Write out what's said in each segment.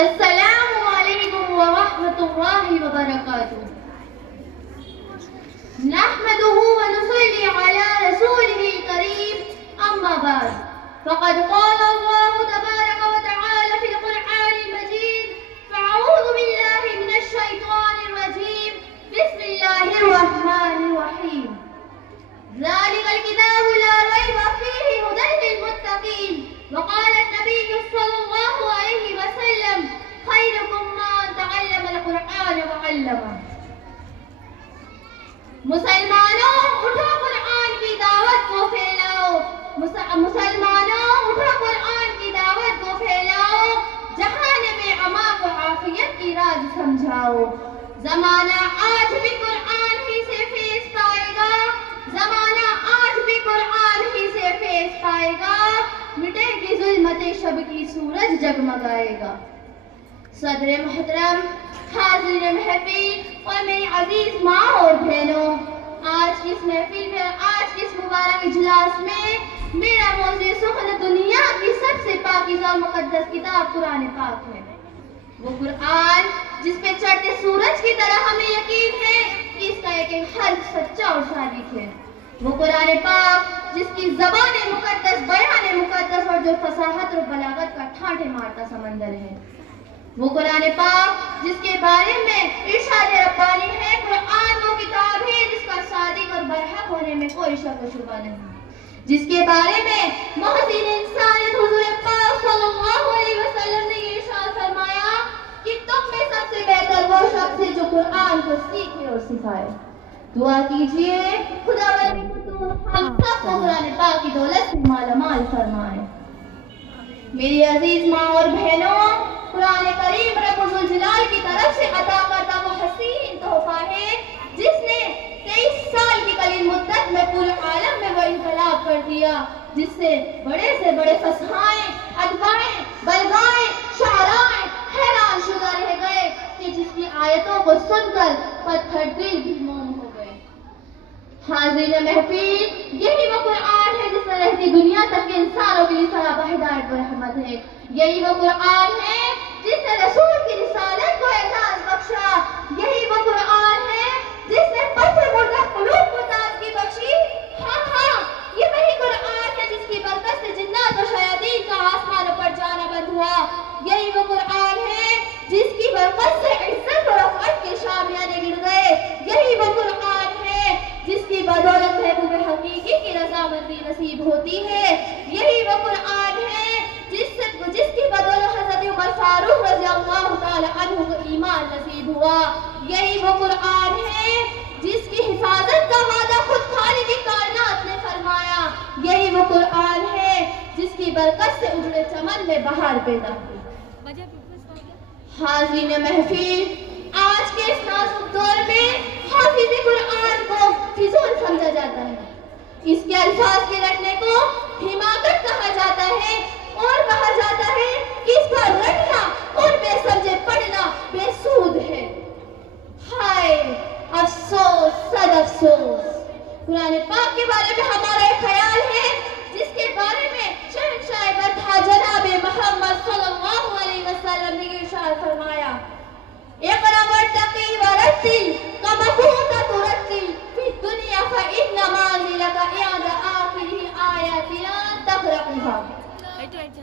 السلام علیکم ورحمۃ اللہ وبرکاتہ. نحمده ونصلي على رسوله الكريم اما بعد فقد قال الله تبارك وتعالى في القرآن المجيد فاعوذ بالله من الشيطان الرجيم بسم الله الرحمن الرحيم. ذلك الكتاب لا ريب فيه هدى للمتقين. وقال النبي صلى الله عليه وسلم خيركم من تعلم القرآن وعلمه. مسلمانوں اٹھو قرآن کی دعوت کو پھیلاؤ. مسلمانوں اٹھو قرآن کی دعوت کو پھیلاؤ. جہان میں عما کو عافیت کی راز سمجھاؤ. زمانہ آج بھی قرآن ہی سے فیض پائے گا. زمانہ آج بھی قرآن ہی سے فیض پائے گا. مٹے گی ظلمت شب کی سورج جگمگائے گا. صدر محترم، حاضرین محفل اور میری عزیز ماں اور بہنوں، آج کی اس محفل میں، آج کی اس مبارک اجلاس میں میرا موضوع سخن دنیا کی سب سے پاکیزہ و مقدس کتاب قرآن پاک ہے. وہ قرآن جس پہ چڑھتے سورج کی طرح ہمیں یقین ہے کہ اس کا ایک ایک حرف سچا اور صادق ہے. وہ قرآن پاک جس کی زبان مقدس، بیان مقدس اور جو فصاحت اور بلاغت کا ٹھاٹھے مارتا سمندر ہے. وہ قرآن پاک جس کے بارے میں ارشاد ربانی ہے قرآن وہ کتاب ہے جس کا صادق اور برحق ہونے میں کوئی شک و شبہ نہیں. جس کے بارے میں محسن انسانیت حضور پاک صلی اللہ علیہ وسلم نے یہ ارشاد فرمایا کہ تم میں سب سے بہتر وہ شخص ہے جو قرآن کو سیکھے اور سکھائے. دعا کیجئے خدا ہم سب کو قرآن پاک کی دولت سے مالا مال فرمائے. میری عزیز ماں اور بہنوں، قرآن کریم رب ذوالجلال کی طرف سے عطا کردہ وہ حسین تحفہ ہے جس نے 23 سال کی قلیل مدت میں پورے عالم میں وہ انقلاب کر دیا جس سے بڑے فصحائیں، ادبائیں، بلغائیں، شاعرائیں حیران شدہ رہ گئے کہ جس کی آیتوں کو سن کر پتھر دل بھی موم ہو گئے. حاضرین محفل، یہی وہ قرآن ہے جس میں رہتی دنیا تک کے انسانوں کے لیے صلاح ہدایت و رحمت ہے. یہی وہ قرآن ہے جس نے رسول کی رسالت کو اعزاز بخشا. یہی وہ قرآن ہے جس نے پتھر مردہ قلوب کو تازگی بخشی. ہاں یہ وہی قرآن ہے جس کی برکت سے جنات و شیاطین کا آسمانوں پر جانا بند ہوا. یہی وہ قرآن ہے جس کی برکت سے عزت اور رفعت کے شامیانے گر گئے. یہی وہ قرآن ہے جس کی بدولت محبوب حقیقی کی رضامندی نصیب ہوتی ہے. یہی وہ قرآن ہے جس کی بدولت حضرت عمر فاروق رضی اللہ تعالی عنہ کو ایمان نصیب ہوا. یہی وہ قرآن ہے جس کی حفاظت کا وعدہ خود خالق کائنات نے فرمایا. یہی وہ قرآن ہے جس کی برکت سے اجڑے چمن میں بہار پیدا ہوئی. حاضرین محفل، آج کے اس نازک دور میں حافظ قرآن کو فضول سمجھا جاتا ہے. اس کے الفاظ کے رٹنے کو حماقت کہا جاتا ہے اور کہا جاتا ہے کہ اس کا رٹنا اور بے سمجھے پڑھنا بے سود ہے. ہائے افسوس، صد افسوس. قرآن پاک کے بارے میں ہمارا ایک خیال ہے جس کے بارے میں شہنشاہ برتھا جناب محمد صلی اللہ علیہ وسلم نے ارشاد فرمایا اقرأ وارتقی ورتل کما کنت ترتل فی الدنیا فإن منزلک عند آخر آیۃ لن تقرأها.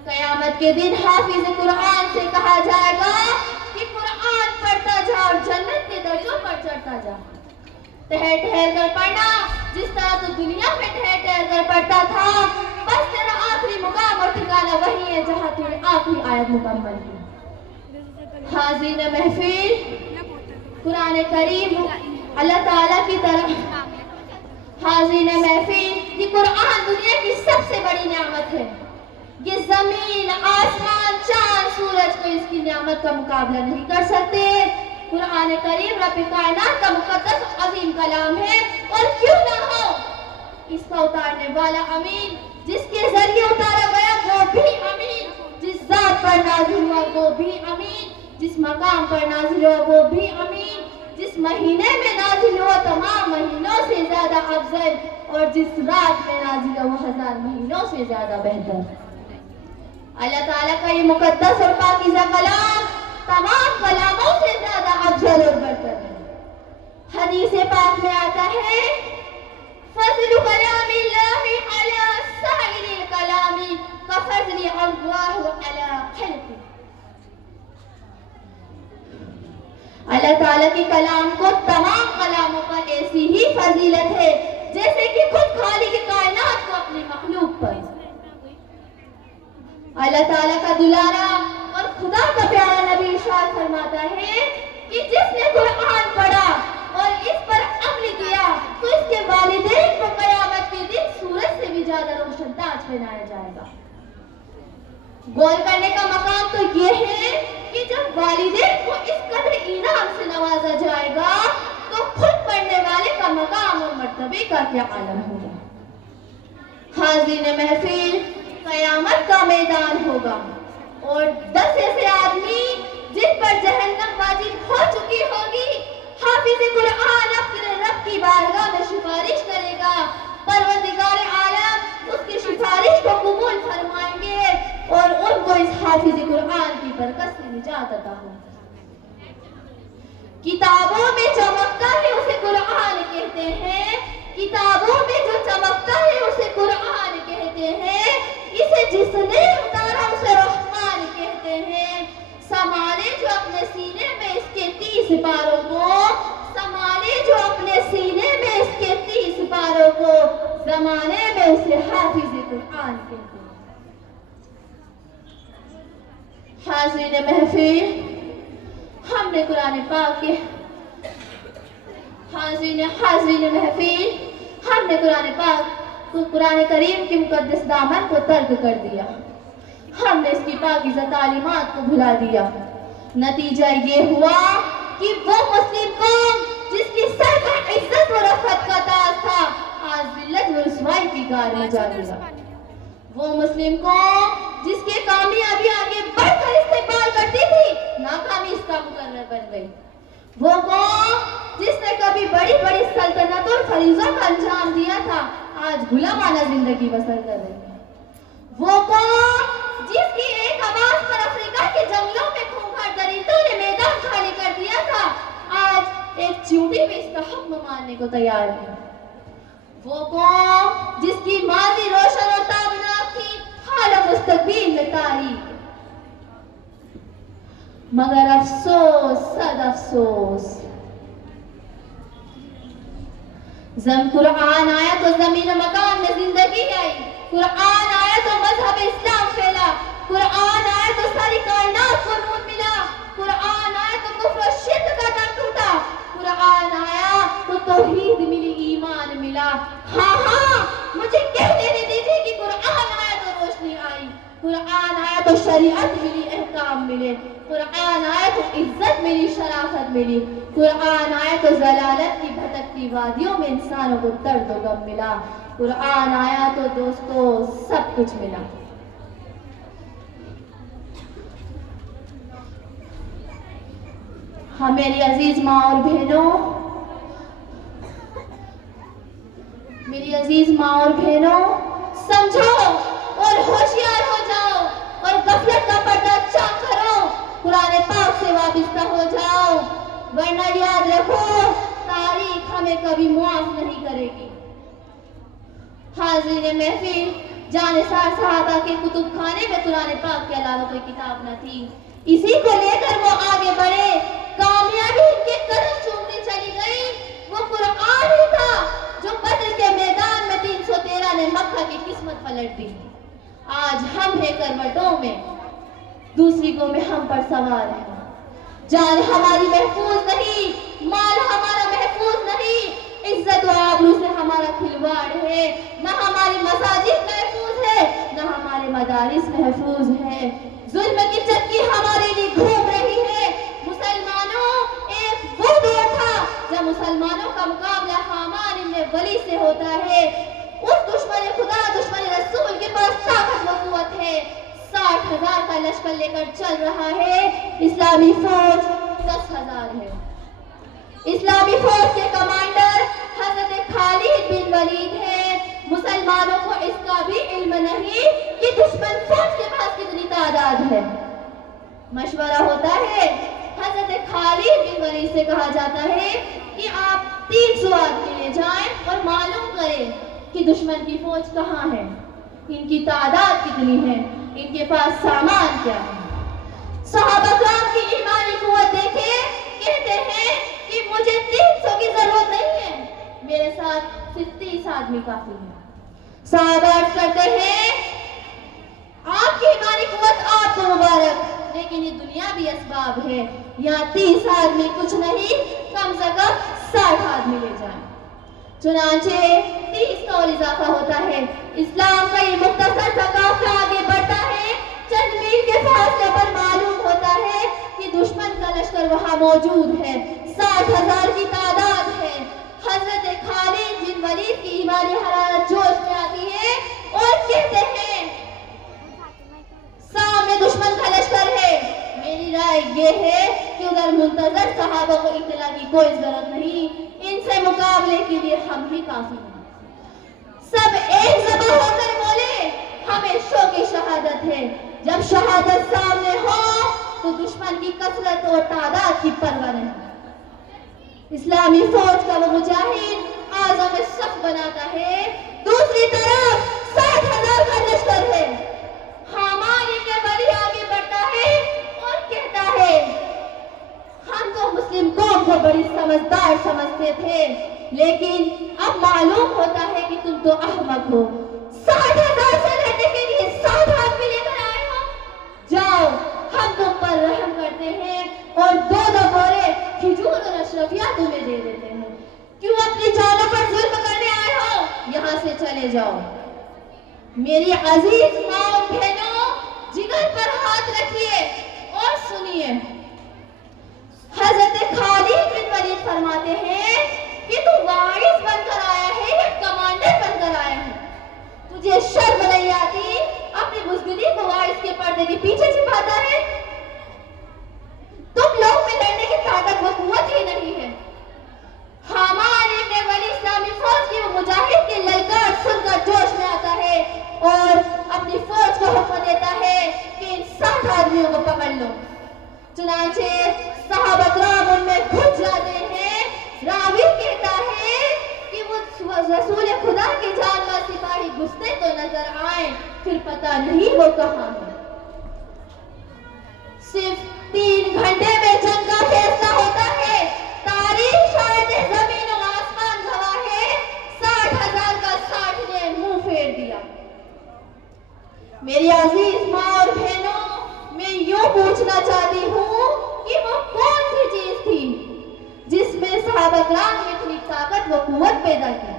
قیامت کے دن حافظ قرآن سے کہا جائے گا کہ قرآن پڑھتا جا اور جنت کے درجوں پر چڑھتا جا. ٹھہر ٹھہر کر پڑھنا جس طرح تو دنیا میں ٹھہر ٹھہر کر پڑھتا تھا، بس تیرا آخری مقام اور ٹھکانہ وہی ہے جہاں تیری آخری آیت مکمل ہے. حاضرین محفل، قرآن کریم اللہ تعالیٰ کی طرف، حاضرین محفل یہ قرآن دنیا کی سب سے بڑی نعمت ہے. یہ زمین، آسمان، چاند، سورج کو اس کی نعمت کا مقابلہ نہیں کر سکتے. قرآن کریم رب کائنات کا مقدس عظیم کلام ہے اور کیوں نہ ہو اس کا اتارنے والا امین. جس کے ذریعے اتارا گیا وہ بھی امین، جس ذات پر نازل ہوا وہ بھی امین، جس مقام پر نازل ہوا وہ بھی امین، جس مہینے میں نازل ہوا تمام مہینوں سے زیادہ افضل اور جس رات میں نازل ہوا وہ 1000 مہینوں سے زیادہ بہتر. اللہ تعالیٰ کا یہ مقدس اور پاکیزہ کلام تمام کلاموں سے زیادہ افضل اور برتر ہے۔ حدیث پاک میں آتا ہے فضل کلام اللہ علی سائر الکلام کفضل اللہ علی خلقہ۔ اللہ تعالیٰ کے کلام کو تمام کلاموں پر ایسی ہی فضیلت ہے جیسے کہ خود خالق کائنات کو اپنی مخلوق پر۔ اللہ تعالیٰ کا دلارا اور خدا کا پیارا نبی ارشاد فرماتا ہے کہ جس نے قرآن پڑھا اور اس پر عمل کیا تو اس کے والدین کو قیامت کے دن سورج سے بھی زیادہ روشن تاج پہنایا جائے گا۔ غور کرنے کا مقام تو یہ ہے کہ جب والدین کو اس قدر انعام سے نوازا جائے گا تو خود پڑھنے والے کا مقام اور مرتبے کا کیا عالم ہوگا۔ حاضرین محفل، قیامت کا میدان ہوگا اور 10 ایسے آدمی جن پر جہنم واجب ہو چکی ہوگی، حافظ قرآن اپنے رب کی بارگاہ میں سفارش کرے گا، پروردگار عالم اس کی سفارش کو قبول فرمائیں گے اور ان کو اس حافظ قرآن کی برکت سے نجات عطا ہوگی۔ کتابوں میں چمکتا ہے اسے قرآن کہتے ہیں، کتابوں میں جو چمکتا ہے اسے قرآن کہتے ہیں، اسے جس نے اتارا اسے رحمان کہتے ہیں۔ سنبھالے جو اپنے سینے میں اس کے 30 پاروں کو، سنبھالے جو اپنے سینے میں اس کے 30 پاروں کو، زمانے میں اسے حافظ قرآن کہتے ہیں۔ حاضرین محفل، ہم نے قرآن پاک کے حاضرین محفل، ہم نے قرآن کریم کے مقدس دامن کو ترک کر دیا، ہم نے اس کی پاکیزہ تعلیمات کو بھلا دیا۔ نتیجہ یہ ہوا کہ وہ مسلم قوم جس کی سر پر عزت و رفعت کا تاج تھا آج ذلت و رسوائی کی غار میں جا گرا۔ وہ مسلم قوم جس کی کامیابی آگے بڑھ کر استقبال کرتی تھی ناکامی اس کا مقرر بن گئی۔ وہ قوم جس نے کبھی بڑی بڑی سلطنت اور فریضوں کا انجام دیا تھا آج غلامانہ زندگی بسر کر رہی ہے۔ وہ قوم جس کی ایک آواز پر افریقہ کے جنگلوں میں خونخوار درندوں نے میدان خالی کر دیا تھا آج ایک چیونٹی بھی اس کا حکم ماننے کو تیار ہے۔ وہ قوم جس کی ماضی روشن اور تابناک تھی حال و مستقبل میں تاریک، مگر افسوس صد افسوس، قرآن آیا تو زمین و مکان میں زندگی آئی، قرآن آیا تو مذہب اسلام پھیلا، قرآن آیا تو ساری کائنات کو نور ملا، قرآن آیا تو کفر و شرک کا در ٹوٹا، قرآن آیا تو توحید ملی، ایمان ملا۔ ہاں مجھے کہہ دینے دیجیے کہ قرآن آیا تو روشنی آئی، قرآن آیا تو شریعت ملی، احکام ملے، قرآن آیا تو عزت ملی، شرافت ملی، قرآن آیا تو ضلالت کی بھٹکتی وادیوں میں انسانوں کو درد و غم ملا، قرآن آیا تو دوستو سب کچھ ملا۔ ہاں میری عزیز ماں اور بہنوں، میری عزیز ماں اور بہنوں، سمجھو اور ہوشیار ہو جاؤ اور غفلت کا پردہ چاک کرو، قرآن پاک سے وابستہ ہو جاؤ، ورنہ یاد رکھو تاریخ ہمیں کبھی معاف نہیں کرے گی۔ حاضرین محفل، جانثار صحابہ کے کتب خانے میں قرآن پاک کے علاوہ کوئی کتاب نہ تھی، اسی کو لے کر وہ آگے بڑھے، کامیابی ان کے قدم چومنے چلی گئی۔ وہ قرآن ہی تھا جو بدر کے میدان میں 313 نے مکہ کی قسمت پلٹ دی۔ آج ہم ہیں کروٹوں میں، دوسری قومیں ہم پر سوار ہیں، جان ہماری محفوظ نہیں، مال ہمارا محفوظ نہیں، عزت و آبرو سے ہمارا کھلواڑ ہے، نہ ہماری مساجد محفوظ ہے نہ ہمارے مدارس محفوظ ہے، ظلم کی چکی ہمارے لیے گھوم رہی ہے۔ مسلمانوں، ایک وہ دور تھا جب مسلمانوں کا مقابلہ حامان ابن ولی سے ہوتا ہے، اس دشمن خدا دشمن رسول کے پاس طاقت و قوت ہے، 60,000 کا لشکر لے کر چل رہا ہے، اسلامی فوج 10,000 ہے۔ اسلامی فوج کے کمانڈر حضرت خالد بن ولید ہے۔ مسلمانوں کو اس کا بھی علم نہیں کہ دشمن فوج کے پاس کتنی تعداد ہے۔ مشورہ ہوتا ہے. حضرت خالد بن ولید سے کہا جاتا ہے کہ آپ 300 آدمی لے جائیں اور معلوم کریں کہ دشمن کی فوج کہاں ہے, ان کی تعداد کتنی ہے, ان کے پاس سامان کیا ہے. صحابہ کرام کی ایمانی قوت دیکھے, کہتے ہیں کہ مجھے 300 کی ضرورت نہیں ہے, میرے ساتھ صرف 30 آدمی کافی ہیں. صحابہ عرض کرتے ہیں آپ کی ایمانی قوت آپ کو مبارک, لیکن یہ دنیاوی اسباب ہے, یہاں 30 آدمی کچھ نہیں, کم سے کم 60 آدمی لے جائیں. چنانچہ 30 کا اور اضافہ ہوتا ہے. اسلام کا یہ مختصر سا قافلہ آگے بڑھتا ہے. چند میل کے فاصلے پر معلوم ہوتا ہے کہ دشمن کا لشکر وہاں موجود ہے, 60,000 کی تعداد ہے. حضرت خالد بن ولید کی ایمانی حرارت جوش میں آتی ہے اور کہتے ہیں سامنے دشمن کا لشکر ہے. میری رائے یہ ہے کہ ادھر منتظر صحابہ کو اطلاع کی کوئی ضرورت نہیں, ان سے مقابلے کے لیے ہم ہی کافی ہیں. سب ایک زبان ہو کر بولے ہمیں شوق کی شہادت ہے. جب شہادت سامنے ہو تو دشمن کی کثرت اور تعداد کی پرواہ نہیں. اسلامی فوج کا وہ مجاہد اعظم صف بناتا ہے, دوسری طرف 60,000 کا لشکر ہے. حامان ابن ولی آگے بڑھتا ہے اور کہتا ہے ہم تو مسلم قوم کو بڑی سمجھدار سمجھتے تھے, لیکن اب معلوم ہوتا ہے کہ تم تو احمق ہو. 60,000 سے لڑنے کے لیے 60 آدمی لے کر آئے ہو. جاؤ ہم تم پر رحم کرتے ہیں اور 2 بورے کھجور اور اشرفیہ تمہیں دے دیتے ہیں. کیوں اپنی جانوں پر ظلم کرنے آئے ہو؟ یہاں سے چلے جاؤ. میری عزیز ماں اور بہنوں, جگر پر ہاتھ رکھیے اور سنیے. حضرت خالد بن ولید فرماتے ہیں کہ تو وارث بن کر آیا ہے یا کمانڈر بن کر آیا ہے؟ تجھے شرم نہیں آتی؟ اپنی بزدلی کو وارث کے پردے کے پیچھے چھپاتا ہے. تم لوگ میں لڑنے کی طاقت و قوت ہی نہیں ہے. حامان ابن ولی اسلامی فوج کی وہ مجاہد کے للکار سن کر جوش میں آتا ہے اور اپنی فوج کو حکم دیتا ہے کہ ان 60 آدمیوں کو پکڑ لو. چنانچہ صحابہ کرام ان میں گھس جاتے ہیں. راوی کہتا ہے کہ وہ رسول خدا کے جانور سپاہی گھستے تو نظر آئے, پھر پتہ نہیں وہ کہاں ہے. صرف 3 گھنٹے میں جنگ کا فیصلہ ہوتا ہے. تاریخ شاید زمین و آسمان گواہ ہے, 60,000 کا 60 نے منہ پھیر دیا. میری عزیز ماں اور بہنوں, میں یوں پوچھنا چاہتی ہوں کہ وہ کون سی چیز تھی جس میں صحابہ کرام نے اتنی طاقت و قوت پیدا کی؟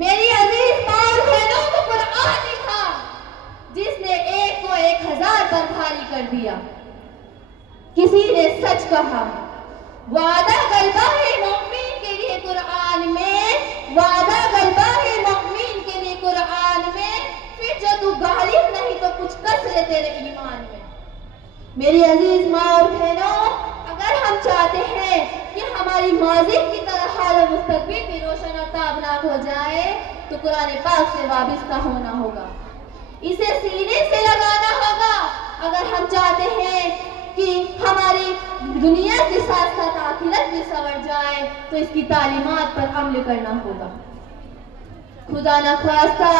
میری عزیز ماں اور بہنوں, کو قرآن ہی تھا جس نے 1 کو 1,000 پر بھاری کر دیا. کسی نے سچ کہا, وعدہ غلبہ ہے مومن کے لیے قرآن میں, وعدہ غلبہ ہے مومن کے لیے قرآن میں, پھر جو تو غالب نہیں تو کچھ کسر تیرے ایمان میں. میری عزیز ماں اور بہنوں, اگر ہم چاہتے ہیں کہ ہماری ماضی کی طرح حال و مستقبل بھی روشن اور تابناک ہو جائے تو قرآن پاک سے وابستہ ہونا ہوگا, اسے سینے سے لگانا ہوگا. اگر ہم چاہتے ہیں کہ ہماری دنیا کے ساتھ ساتھ آخرت بھی سنور جائے تو اس کی تعلیمات پر عمل کرنا ہوگا. خدا نخواستہ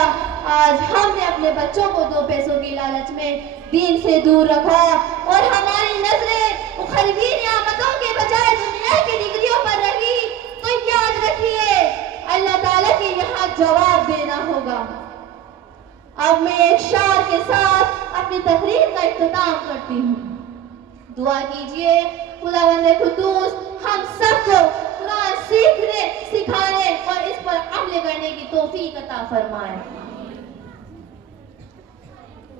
آج ہم نے اپنے بچوں کو 2 پیسوں کی لالچ میں دین سے دور رکھا اور ہماری نظریں اخروی نعمتوں کے بجائے دنیا کی ڈگریوں پر رہی, تو یاد رکھیے اللہ تعالیٰ کے یہاں جواب دینا ہوگا. اب میں ایک شعر کے ساتھ اپنی تقریر کا اختتام کرتی ہوں. دعا کیجئے خداوند قدوس ہم سب کو قرآن سیکھنے, سکھانے اور اس پر عمل کرنے کی توفیق عطا فرمائے.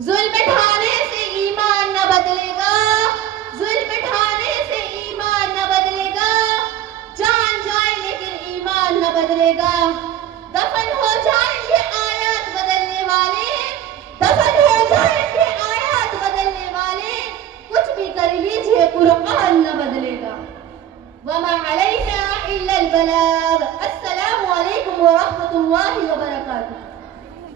ظلم ڈھانے سے ایمان نہ بدلے گا, ظلم ڈھانے سے ایمان نہ بدلے گا, جان جائے لیکن ایمان نہ بدلے گا.